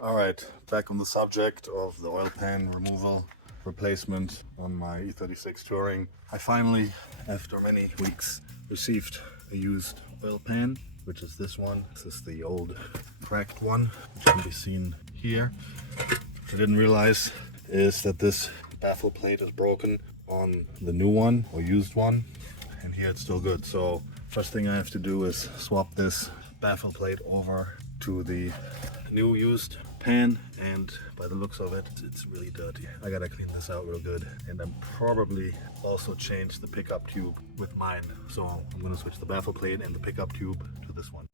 Alright, back on the subject of the oil pan removal replacement on my E36 Touring. I finally, after many weeks, received a used oil pan, which is this one. This is the old cracked one, which can be seen here. What I didn't realize is that this baffle plate is broken on the new one or used one, and here it's still good. So first thing I have to do is swap this baffle plate over to the new used pan, and by the looks of it, it's really dirty. I gotta clean this out real good, and I'm probably also change the pickup tube with mine. So I'm gonna switch the baffle plate and the pickup tube to this one.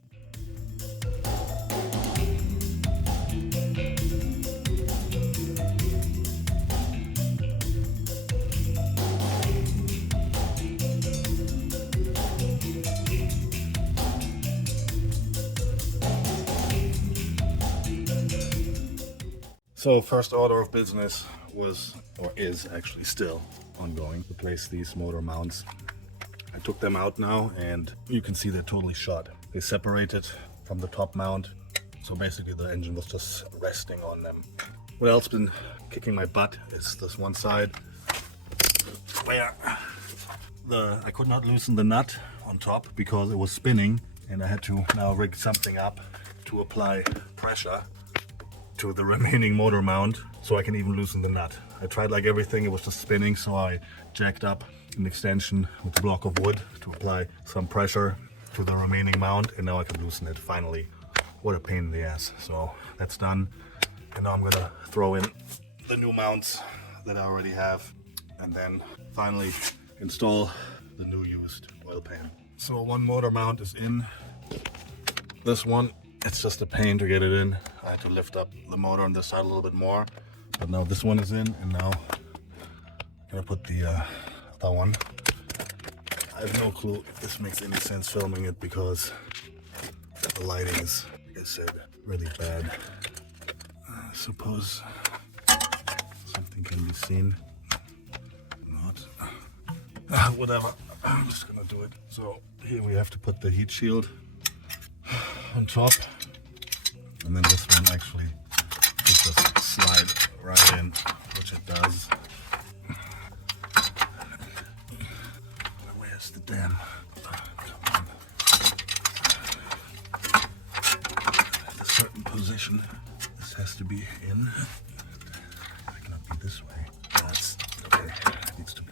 So first order of business was, or is actually still ongoing, replace these motor mounts. I took them out now and you can see they're totally shot. They separated from the top mount, so basically the engine was just resting on them. What else been kicking my butt is this one side where I could not loosen the nut on top because it was spinning, and I had to now rig something up to apply pressure to the remaining motor mount so I can even loosen the nut. I tried like everything, it was just spinning, so I jacked up an extension with a block of wood to apply some pressure to the remaining mount, and now I can loosen it finally. What a pain in the ass. So that's done, and now I'm gonna throw in the new mounts that I already have and then finally install the new used oil pan. So one motor mount is in. This one, it's just a pain to get it in. I had to lift up the motor on this side a little bit more, but now this one is in, and now I'm gonna put the other one. I have no clue if this makes any sense filming it because the lighting is, like I said, really bad. I suppose something can be seen. Not. Whatever. I'm just gonna do it. So here we have to put the heat shield on top, and then this one actually just slide right in, which it does. Where's the damn? Come on. At a certain position, this has to be in. It cannot be this way. That's okay. It needs to be.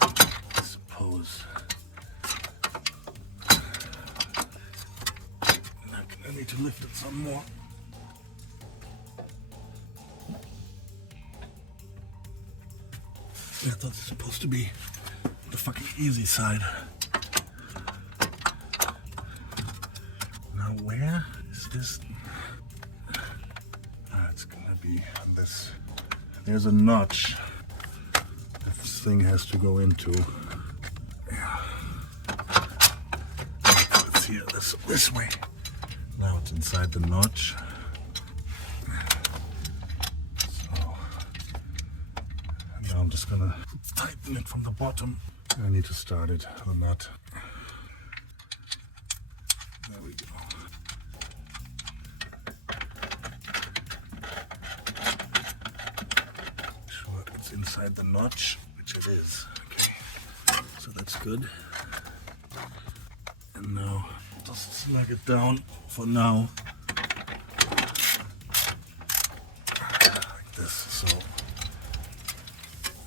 I suppose. I need to lift it some more. I thought it's supposed to be the fucking easy side. Now where is this? It's gonna be on this. There's a notch this thing has to go into. Yeah. It's here, this way. Now it's inside the notch. So now I'm just gonna tighten it from the bottom. I need to start it, the nut. There we go. Sure it's inside the notch, which it is. Okay, so that's good. And now just snug it down for now, like this, so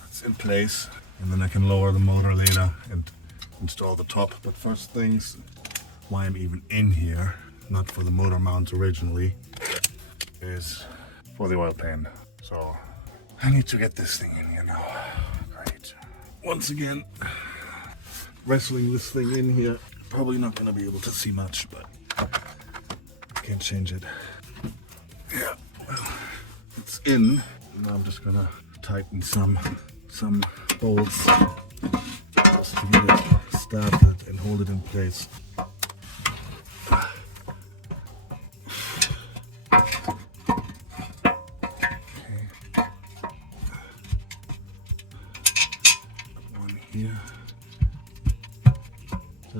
it's in place, and then I can lower the motor later and install the top. But first things, why I'm even in here, not for the motor mount originally, is for the oil pan. So I need to get this thing in here now. Great. Once again, wrestling this thing in here. Probably not going to be able to see much, but I can't change it. Yeah, well, it's in. Now I'm just going to tighten some bolts just to get it started and hold it in place.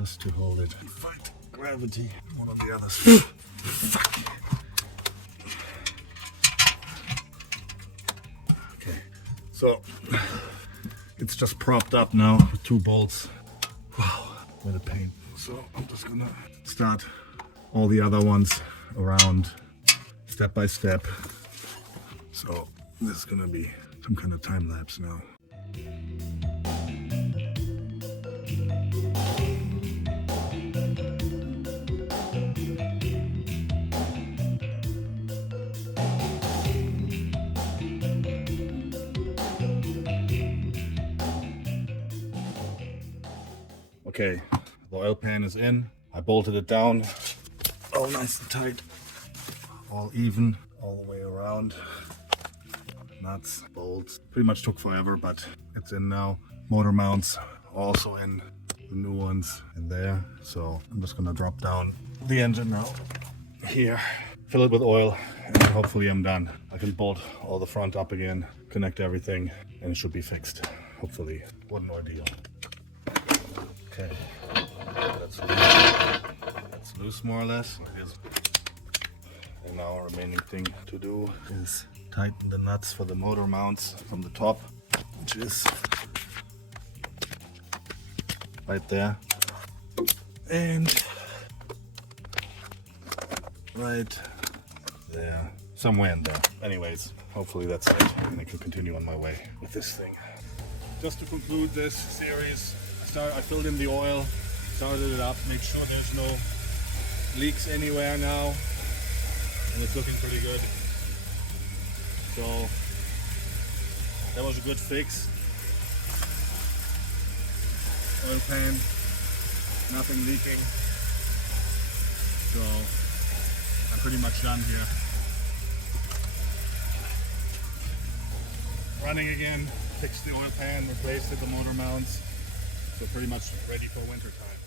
just to hold it. Fight gravity. One of the others. Fuck. Okay, so it's just propped up now with 2 bolts. Wow, what a pain. So I'm just gonna start all the other ones around step by step. So this is gonna be some kind of time lapse now. Okay, the oil pan is in. I bolted it down, all nice and tight, all even, all the way around. Nuts, bolts, pretty much took forever, but it's in now. Motor mounts also in, the new ones in there. So I'm just gonna drop down the engine now, here, fill it with oil, and hopefully I'm done. I can bolt all the front up again, connect everything, and it should be fixed. Hopefully, what an ordeal. Okay, that's loose more or less. And now our remaining thing to do is tighten the nuts for the motor mounts from the top, which is right there, and right there, somewhere in there. Anyways, hopefully that's it, and I can continue on my way with this thing. Just to conclude this series, I filled in the oil, started it up, make sure there's no leaks anywhere now, and it's looking pretty good. So that was a good fix. Oil pan, nothing leaking. So I'm pretty much done here. Running again, fixed the oil pan, replaced it, the motor mounts. So pretty much ready for winter time.